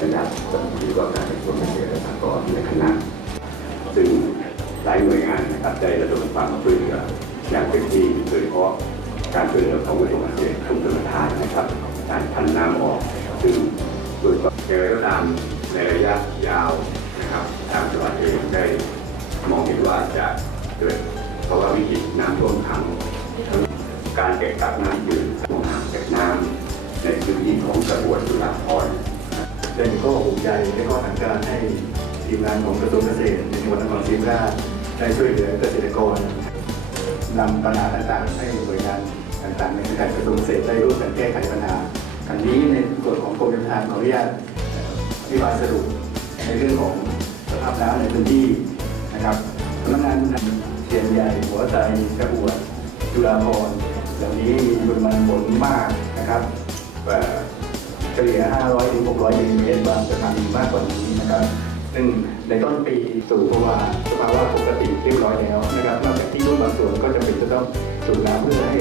คณะสำนักวิศวการกระทรวงเกษตรและสหกรณ์ในคณะซึ่งหลายหน่วยงานนะครับได้ระดมความช่วยเหลืออย่างเต็มที่โดยเฉพาะการช่วยเหลือของกระทรวงเกษตรชุมชนประทานนะครับ การพันน้ำออก ซึ่งโดยเฉพาะก็ตามในระยะยาวนะครับทางจังหวัดเองได้มองเห็นว่าจะเกิดภาวะวิกฤตน้ำท่วมขังทั้ง การแก่กักน้ำยืนของอ่างเก็บน้ำในพื้นที่ของกระบวนจุฬาภรณ์เป็นข้อห่วงใยและก็สั่งการให้ทีมงานของกระทรวงเกษตรในจังหวัดนครศรีธรรมราชได้ช่วยเหลือเกษตรกรนำปัญหาต่างๆให้หน่วยงานต่างๆในสังกัดกระทรวงเกษตรได้ร่วมกันแก้ไขปัญหาอันนี้ในส่วนของกรมชลประทานขออนุญาตอธิบายสรุปในเรื่องของสภาพน้ำในพื้นที่นะครับสำนักงานเชียนใหญ่หัวไซกระบวนจุฬาภรณ์ เหล่านี้มีปริมาณฝนมากนะครับเฉลี่ย 500 ถึง 600มิลลิเมตรบางสถานีมากกว่านี้นะครับ ซึ่งในต้นปีสู่ภาวะสภาวะปกติเรียบร้อยแล้วนะครับ นอกจากที่รุ่มบางส่วนก็จะเป็นจะต้องสูบน้ำเพื่อให้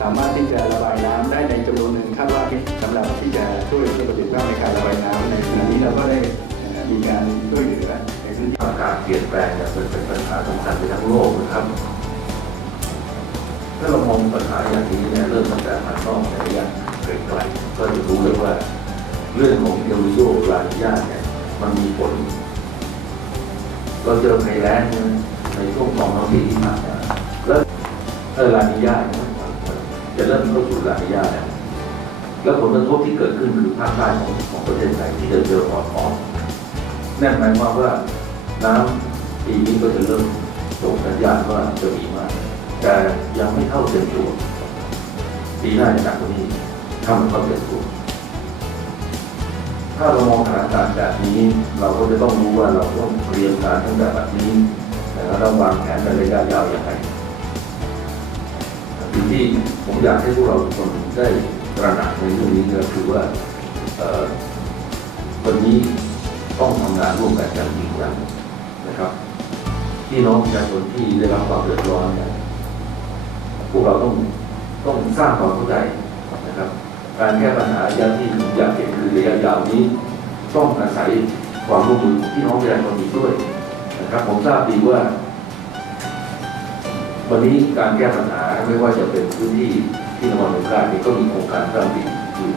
สามารถที่จะระบายน้ำได้ในจำนวนหนึ่งคาดว่าสำหรับที่จะช่วยเพื่อประสิทธิภาพในการระบายน้ำในขณะนี้เราก็ได้มีการช่วยเหลือในพื้นที่อากาศเปลี่ยนแปลงเนี่ยมันเป็นปัญหาสำคัญไปทั้งโลกนะครับ ถ้าเรามองปัญหาอย่างนี้เนี่ยเริ่มตั้งแต่ภายนอกในระยะไกลๆก็จะรู้เลยว่า เรื่องของเอลนิโยลานิญาเนี่ยมันมีผล เราเจอภัยแล้งเนี่ยในช่วงสองสามปีที่ผ่านมาแล้วเออลานิญาเนี่ยจะเริ่มเข้าสู่ลานิญาแล้วแล้วผลกระทบที่เกิดขึ้นคือภาคใต้ของของประเทศไทยที่จะเจออ่อนๆนั่นหมายความว่าน้ำปีนี้ก็จะเริ่มส่งสัญญาณว่าจะมีมาก แต่ยังไม่เท่าเต็มตัวปีหน้าจะหนักกว่านี้ถ้ามันเข้าเต็มตัว ถ้าเรามองสถานการณ์แบบนี้ เราก็จะต้องรู้ว่าเราต้องเตรียมการตั้งแต่แบบนี้แล้วเราต้องวางแผนในระยะยาวอย่างไรสิ่งที่ผมอยากให้พวกเราทุกคนได้ตระหนักในเรื่องนี้ก็คือว่าวันนี้ต้องทำงานร่วมกันอย่างจริงจังนะครับพี่น้องประชาชนที่ได้รับความเดือดร้อนเนี่ย วกเราต้องต้องสร้างความเข้าใจนะครับ การแก้ปัญหายะที่อยากเห็นคือระยะยาวนี้ ต้องอาศัยความร่วมมือของพี่น้องประชาชนอีกด้วยนะครับผมทราบดีว่า วันนี้การแก้ปัญหาไม่ว่าจะเป็นพื้นที่ที่นครศรีธรรมราชนี่ก็มีโครงการสร้างดินอยู่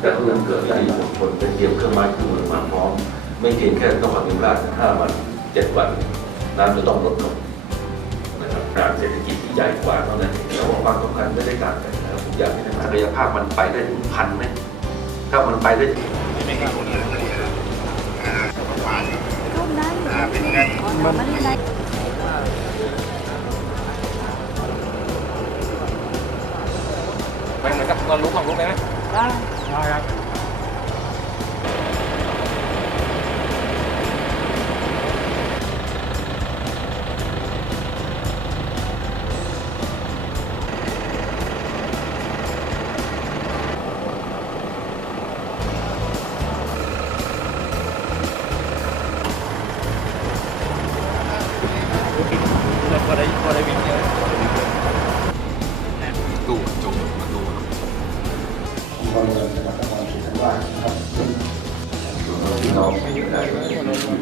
แต่ก็ยังเกิดได้บางคนเป็นเตรียมเครื่องไม้เครื่องมือมาพร้อม ไม่เพียงแค่นครศรีธรรมรห้าวันเจ็ดวันน้ำจะต้องลดลงนะครับการเศรษฐกิจที่ใหญ่กว่าเท่านั้นเอง แต่ว่าความต้องการไม่ได้ต่างกันนะครับผมอยากให้ศักยภาพมันไปได้ถึงพันไหมถ้ามันไปได้ถึงร่มได้อยู่มันไม่ได้ไปเหมือนกับตอนลุกของลุกได้ไหมได้ได้ครับ พอได้พอได้วิ่งเยอะตู้จงมาดูบริเวณจังหวัดนครศรีธรรมราชครับพี่น้องประชาชน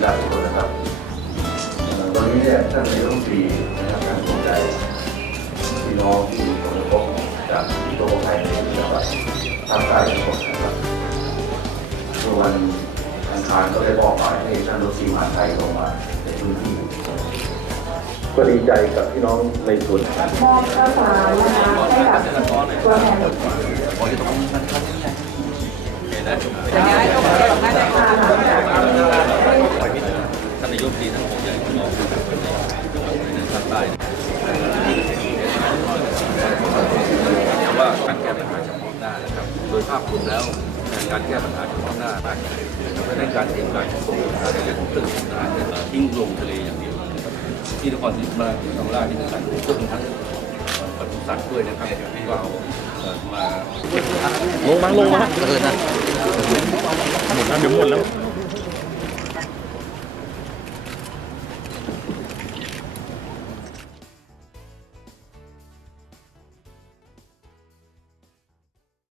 อยากรู้นะครับเอ่อวันนี้เนี่ยท่านนายกรัฐมนตรีนะครับการสนใจพี่น้องที่มีผลกระทบจากที่โตภัยในจังหวัดภาคใต้ทั้งหมดนะครับเมื่อวันอังคารก็ได้บอกหมายให้ท่านรัฐมนตรีมหาไทยลงมาในพื้นที่ ก็ดีใจกับพี่น้องในส่วนมอบข้าวสารนะคะให้กับตัวแทนยังไงก็ไม่ได้ค่ะท่านนายกดีทั้งผมใหญ่พี่น้องในภาคใต้แต่ว่าการแก้ปัญหาเฉพาะหน้านะครับ โดยภาพรวมแล้วการแก้ปัญหาเฉพาะหน้าไม่ได้การเตรียมการของกรมการจะตึ้งกทิ้งลงทะเลอย่างเดียว ที่นครศรีธรรมราชธรรมราชที่การตึ้งทั้งปศุสัตว์ด้วยนะครับที่เรามาลงมาลงมาเออนะหมดแล้วเดี๋ยวหมดแล้ว